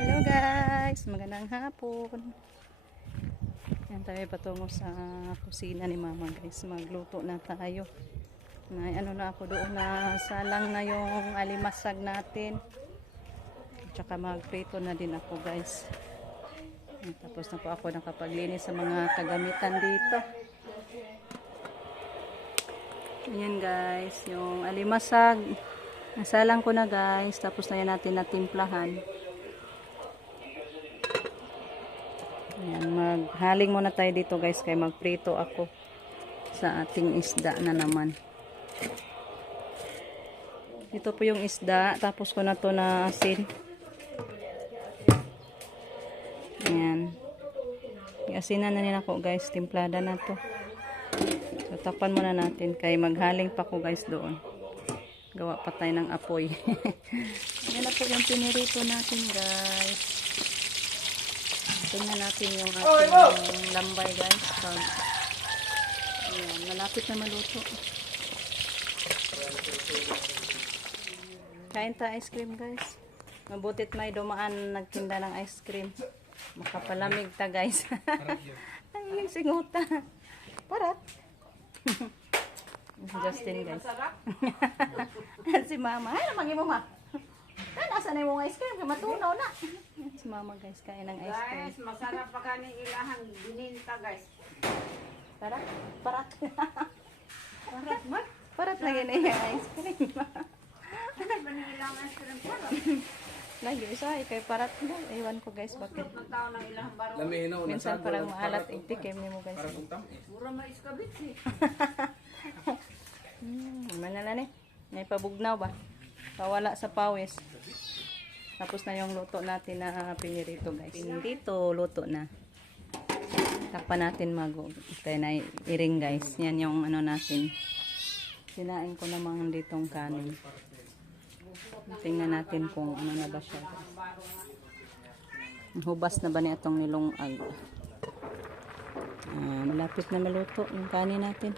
Hello guys, magandang hapon. Yan tayo patungo sa kusina ni mama guys. Magluto na tayo. May ano na ako doon na salang na yung alimasag natin. Tsaka magprito na din ako guys. Yan, tapos na po ako nakapaglinis sa mga kagamitan dito. Ayan guys, yung alimasag. Nasalang ko na guys. Tapos na yan natin natimplahan. Ayan, maghaling muna tayo dito guys kaya magprito ako sa ating isda na naman. Ito po yung isda, tapos ko na to na asin. Ayan. Asinan na nila ako guys, timplada na to. So takpan muna natin kaya maghaling pa ko guys doon. Gawa pa tayo ng apoy. Ayan na po yung pinirito natin guys. Tingnan natin yung ating lambay guys. So, ayan, malapit na maluto. Kain ta ice cream guys. Mabutit may dumaan nagtinda ng ice cream. Makapalamig ta guys. Ay, yung singuta. Parat. Justin guys. Si mama. Ay, namangin mo ma. Nasa na yung ice cream? Matunaw na. Si mama guys, kain ng ice cream. Guys, masarap pa kaning ilahang bininta guys. Parat? Parat. Parat man? Parat lagi na yung ice cream. Ano ba nang ilang ice cream parat? Lagi isa, kay parat na. Ewan ko guys, bakit. Ng tao ng ilahang baro. Minsan parang maalat itikim niyo mo guys. Pura may iskabit eh. Manala ni. May pabugnaw ba? Pawala sa pawis. Tapos na yung luto natin na pinirito guys. Pinirito, luto na. Takpan natin mago. Tayo na iring guys. Yan yung ano natin. Sinain ko namang ditong kanin. Tingnan natin kung ano na ba siya. Hubas na ba niya itong nilungag. Malapit na maluto yung kanin natin.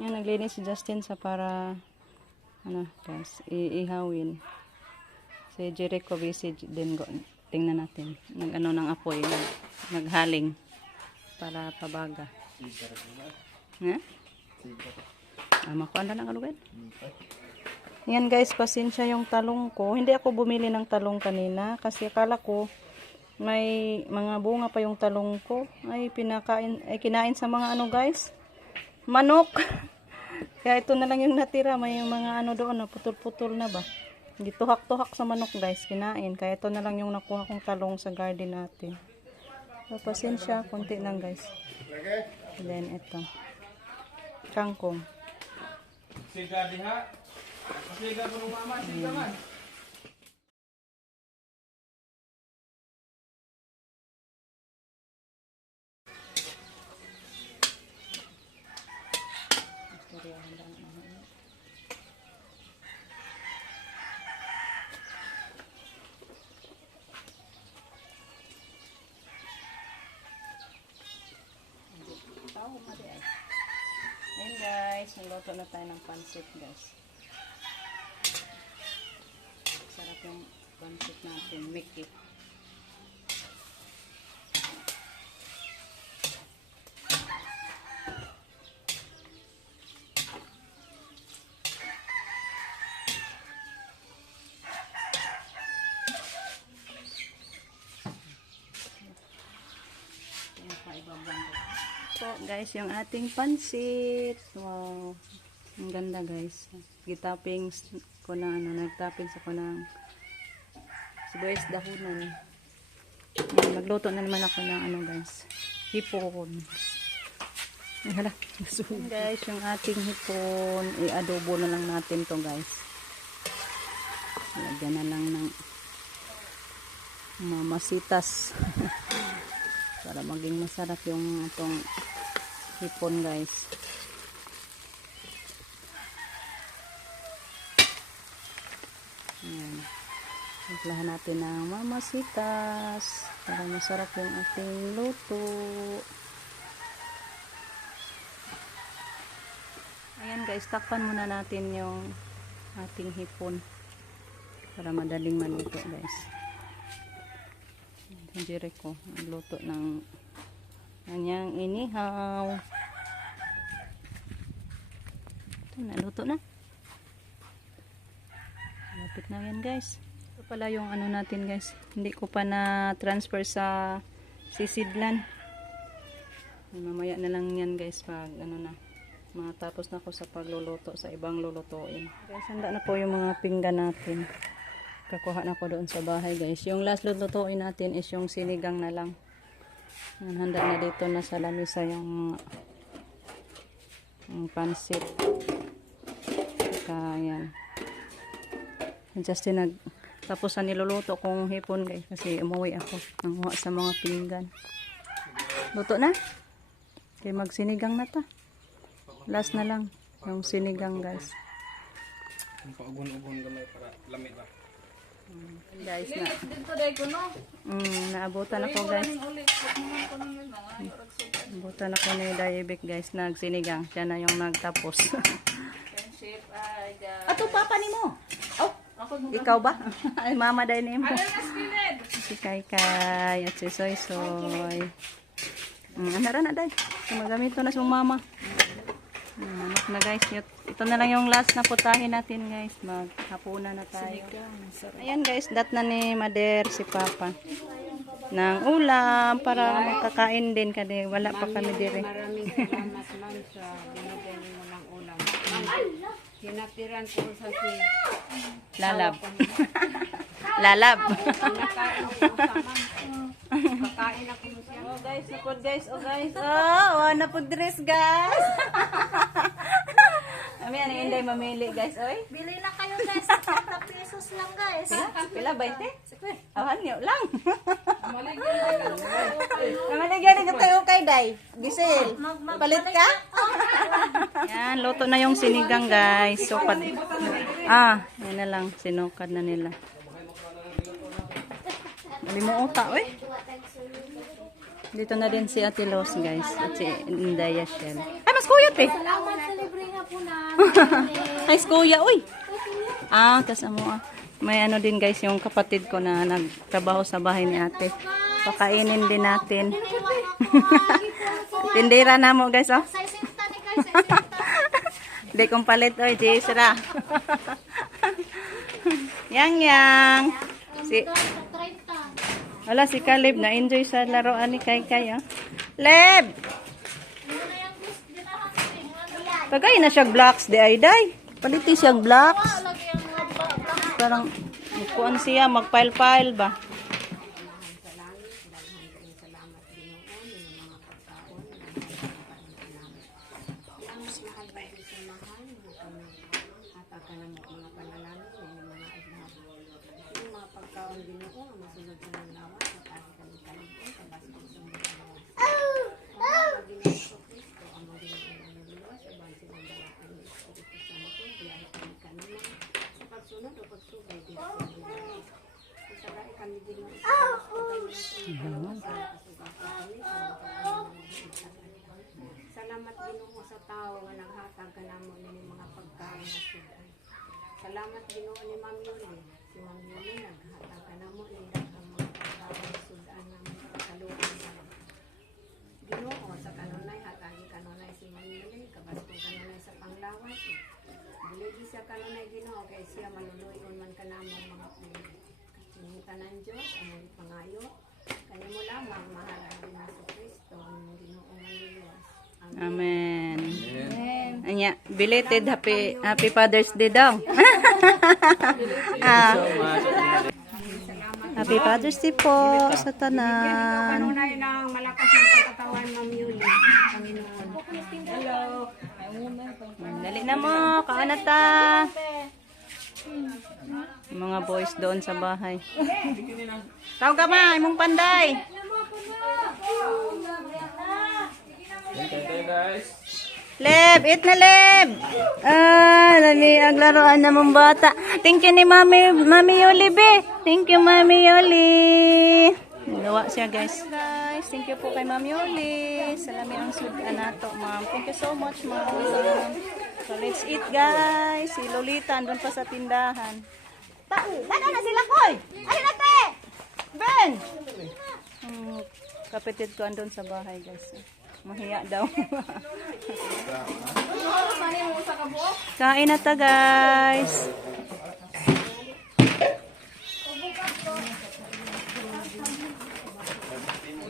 Yan, naglinis si Justin sa para ano guys, iihawin. Si Jericho busy din. Tingnan natin. Nag-ano ng apoy. Naghaling. Para pabaga. Ha? Makuha na ng alugad. Yan guys, pasensya yung talong ko. Hindi ako bumili ng talong kanina. Kasi akala ko may mga bunga pa yung talong ko. Ay, kinain sa mga ano guys. Manok. Kaya ito na lang yung natira. May mga ano doon na putol-putol na ba. Gituhak-tuhak sa manok guys. Kinain. Kaya ito na lang yung nakuha kong talong sa garden natin. So, pasensya. Kunti lang guys. And then ito. Kangkong. Siga diha. Siga po ng mama. Siga man. Ayan guys, nagluto na tayo ng pansit guys. Sarap yung pansit natin, Mickey. So guys, yung ating pansit. Wow. Ang ganda guys. Gitapping ko na ano, nagtapping sa ko ng sibuyas dahunan. Yan, magluto na naman ako ng ano guys. Hipon. Hala, guys, yung ating hipon, i-adobo na lang natin to guys. Lagyan na lang ng mamasitas. Para maging masarap yung itong hipon guys. Ayan. Timplahan natin ng mamasitas para masarap yung ating luto. Ayan guys, takpan muna natin yung ating hipon. para madaling maluto guys. Si Jericho nagluto ng kanyang inihaw. Ito, naluto na. Lapit na yan guys. Ito pala yung ano natin guys. Hindi ko pa na transfer sa sisidlan. Mamaya na lang yan guys pag ano na. Matapos na ako sa pagluluto sa ibang lulutuin. Guys, handa na po yung mga pinggan natin. Kakuha na ko doon sa bahay guys. Yung last lulutuin natin is yung sinigang na lang. Yan, handa na dito na sa lamisa yung pansit. Kaya Justin tapos na niluluto kong hipon guys kasi umuwi ako nanguha sa mga pinggan. Luto na. Kaya magsinigang na ta. Last na lang yung sinigang guys. Ang paugon-ugon gamay para lamig ba. Guys na. Dito dahil ko no. Naabutan ako guys. Ulit. Naabutan ako ni Diabetic guys. Nagsinigang. Siya na yung nagtapos. Friendship ay Ato papa ni mo. Oh, ikaw ba? Ay mama dahil ni mo. Si Kaykay at si Soy Soy. Anara na dahil. Magamit to na sa mama. Manok na guys. Ito na lang yung last na putahin natin guys. Maghapunan na tayo. Ayan guys. Dat na ni Mader si Papa. Ng ulam para makakain din kasi wala pa kami dire. maraming salamat ma'am sa binigay mo ng ulam. Ma'am, sinatiran ko sa Lalab. Lalab. Nakain ko sa ma'am. Kakain ako mo siya. Oh guys, napod guys. Oh guys. Oh, napod dress guys. Kami ano inday mamili guys, oy. Bili na kayo guys, 50 pesos lang guys. Pila 20? Awan niyo lang. Kamaligyan ni tayo kay Day. Gisel. Palit ka? Yan, luto na yung sinigang guys. Sukad. Yan na lang. Sinukad na nila. Mali mo uta, oy. Dito na din si Ate Los guys. At si Indaya Shell. Ay, mas kuyot eh. Salamat sa libre nga po na. Ay, kuya, uy. Kasama. May ano din guys, yung kapatid ko na nagtrabaho sa bahay ni ate. Pakainin din natin. Tindira na mo guys, oh. Sa isinta ni guys, sa isinta. Hindi kong palit, oy, Jisra. Yang. Si, 30. wala, si Caleb na-enjoy sa laruan ni Kaykay, oh. Leb! Pagay na siya blocks, di ay, day. Palitin siya blocks. Lagi ang mga black. Parang, kuan siya, mag-file-file ba? Salamat Ginoo sa tao nga naghatag kanamo ni mga pagkain na sudan. Salamat Ginoo ni Ma'am Yuli. Si Ma'am Yuli naghatag kanamo ni daghang mga pagkain na sudan na may kasaluan sa Ginoo sa kanunay hatagi kanunay si Ma'am Yuli kabasto kanunay sa panglawas. Dili siya kanunay Ginoo kay siya maluluyon man kanamo mga pili. Kasingitan ng Diyos ang pangayo kanimo lamang mahal ang Ginoo Kristo ang Ginoo manluluwas. Amen. Anya, belated happy Father's Day daw. Happy Father's Day po sa tanan. Kanunay ng malakas ng pagkatawan Ma'am Yuli, Panginoon. Hello. Dali na mo, kaana ta. Yung mga boys doon sa bahay. Tawag ka ma, imong panday. Okay guys. Leb, eat na Leb. Lami ang laruan na mong bata. Thank you ni Mami Yoli be. Thank you Mami Yoli. Nawa siya guys. Thank you po kay Mami Yoli. Salami ang sudan nato, ma'am. Thank you so much, ma'am. So let's eat guys. Si Lolita andun pa sa tindahan. Dada na sila, koy! Ayun na, te! Ben! Kapitid ko andun sa bahay, guys. Mahiya daw. Kain na ta, guys.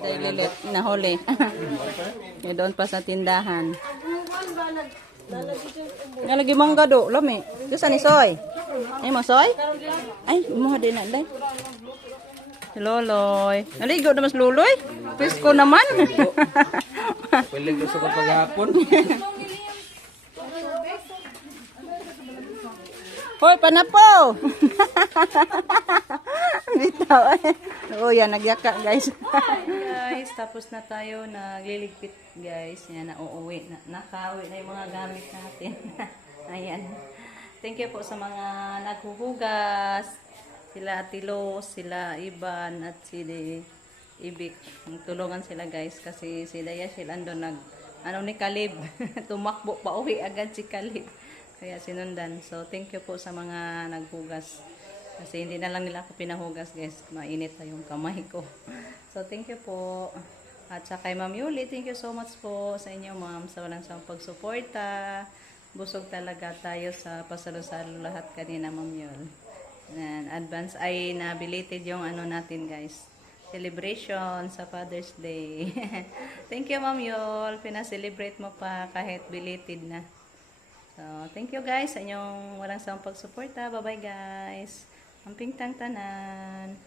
Dahil lilit, nahuli. Yung doon pa sa tindahan. Nalagi mangga do, lami. Gusto ni Soy? Ay mo, Soy? Ay, mo din na, day. Si Loloy. Naligo na mas Loloy? Pisko naman. Pilig gusto ko paghapon. Hoy, panapo! Bitaw. Oo, yan, nagyaka, guys. Guys, tapos na tayo nagliligpit, guys. Yan, nauuwi. Nakauwi na yung mga gamit natin. Ayan. Thank you po sa mga naghuhugas. Sila Atilo, sila Iban, at si Ibik. Tulungan sila, guys. Kasi si Dayashil andun ni Kalib. Tumakbo pa uwi agad si Kalib. Kaya sinundan. So, thank you po sa mga naghugas. Kasi hindi na lang nila ako pinahugas, guys. Mainit na yung kamay ko. So, thank you po. At sa kay Ma'am Yuli, thank you so much po sa inyo, ma'am, sa walang siyang pagsuporta. Busog talaga tayo sa pasalo-salo lahat kanina, Ma'am Yuli. And advance ay na-belated yung ano natin, guys. Celebration sa Father's Day. Thank you, Ma'am Yul. Pinaselebrate mo pa kahit belated na. So, thank you guys sa inyong walang sawang pagsuporta. Bye-bye guys. Amping tang tanan.